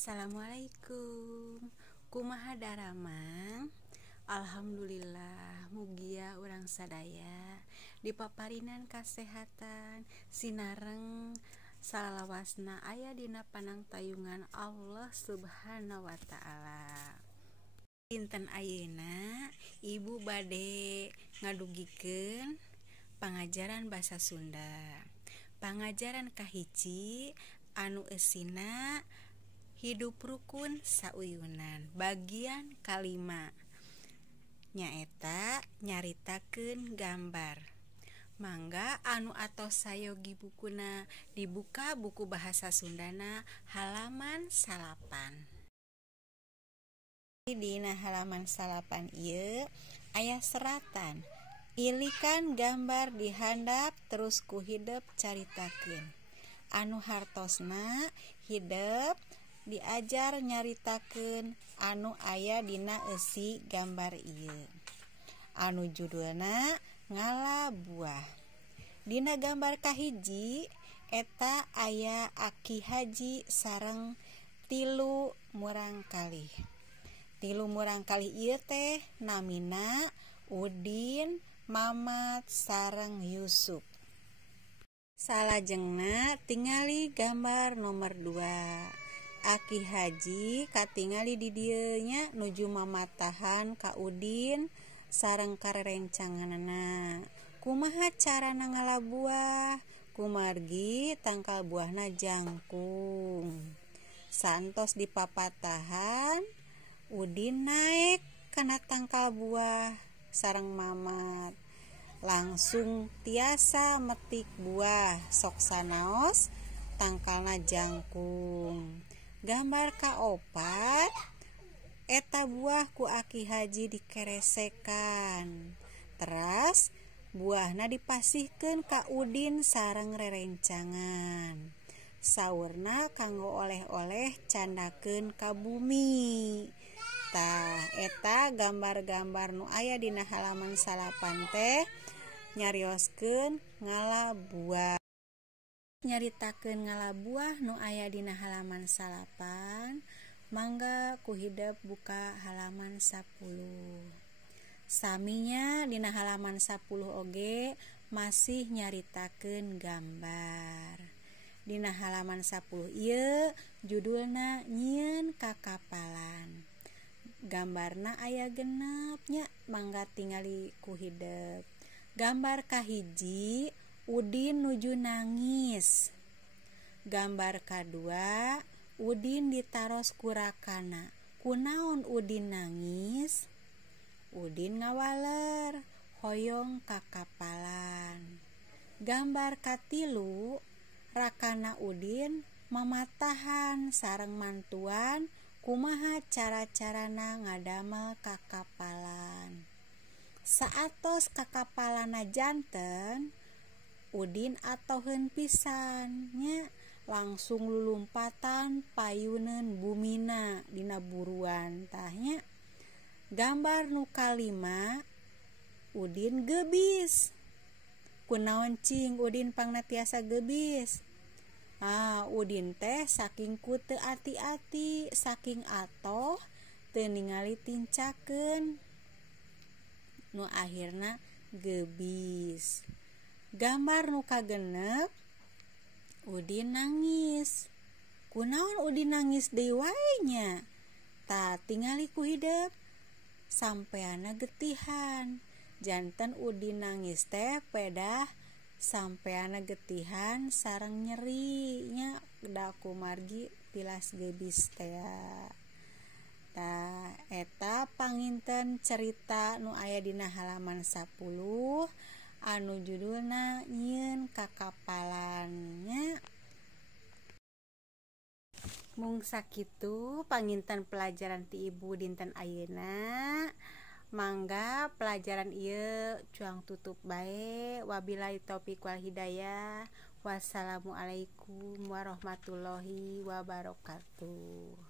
Assalamualaikum. Kumaha daramang? Alhamdulillah mugia urang sadaya dipaparinan kasehatan sinareng salawasna aya dina panangtayungan Allah Subhanahu wa taala. Dinten ayeuna ibu bade ngadugikeun pangajaran basa Sunda. Pangajaran kahiji anu eusina hidup rukun sauyunan. Bagian kalima nyaeta nyaritakeun gambar. Mangga anu atos sayogi bukuna dibuka buku bahasa Sundana halaman 8. Dina halaman 8 ieu aya seratan. Ilikan gambar dihandap terus ku hideup caritakeun. Anu hartosna hideup diajar nyaritakeun anu aya dina eusi gambar ieu. Anu judulna ngala buah. Dina gambar kahiji eta aya Aki Haji sareng 3 murang kalih. 3 murang kalih ieu teh namina Udin, Mamat sareng Yusuf. Salajengna tingali gambar nomor 2. Aki Haji katingali di dieu nya nuju mamatahan ka Udin sareng karerencanganna. Kumaha carana ngalabuah? Kumargi tangkal buahna jangkung. Santos dipapatahan, Udin naik kana tangkal buah sareng Mamat. Langsung tiasa metik buah sok sanaos tangkalna jangkung. Gambar kaopat eta buah ku Aki Haji dikeresekan. Teras buahna dipasihkeun ka Udin sareng rerencangan. Saurna kanggo oleh-oleh candakeun ka bumi. Tah eta gambar-gambar nu aya dina halaman 8 teh nyarioskeun ngala buah. Nyaritakeun ngala buah nu aya dina halaman 8, mangga ku hideup buka halaman 10. Saminya dina halaman 10 oge masih nyaritakeun gambar. Dina halaman 10 ieu judulna nyieun kakapalan. Gambarna aya 6 nya, mangga tingali ku hideup. Gambar kahiji Udin nuju nangis. Gambar kadua Udin ditaros kurakana. Kunaon Udin nangis? Udin ngawaler hoyong kakapalan. Gambar katilu rakana Udin mamatahan sareng mantuan kumaha cara-carana ngadamel kakapalan. Saatos kakapalana janten Udin atoheun pisan nya, langsung lulumpatan payuneun bumina dina buruan tah nya. Gambar nu kalima Udin geubis. Kunaon cing Udin pangna tiasa geubis? Udin teh saking ku teu ati-ati, saking atoh teu ningali tincakeun nu akhirna geubis. Gambar nu kagenep Udin nangis. Kunaon Udin nangis deui wae nya? Tah tingali ku hideup sampeana getihan. Janten Udin nangis teh pedah sampeana getihan sareng nyeri nya, da kumargi tilas geubis teh. Tah eta panginten cerita nu aya dina halaman 10 anu judulna nyieun kakapalan nya. Mung sakitu panginten pelajaran ti ibu dinten ayeuna. Mangga pelajaran ieu cuang tutup bae. Wabillahi taufiq wal hidayah. Wassalamualaikum warahmatullahi wabarakatuh.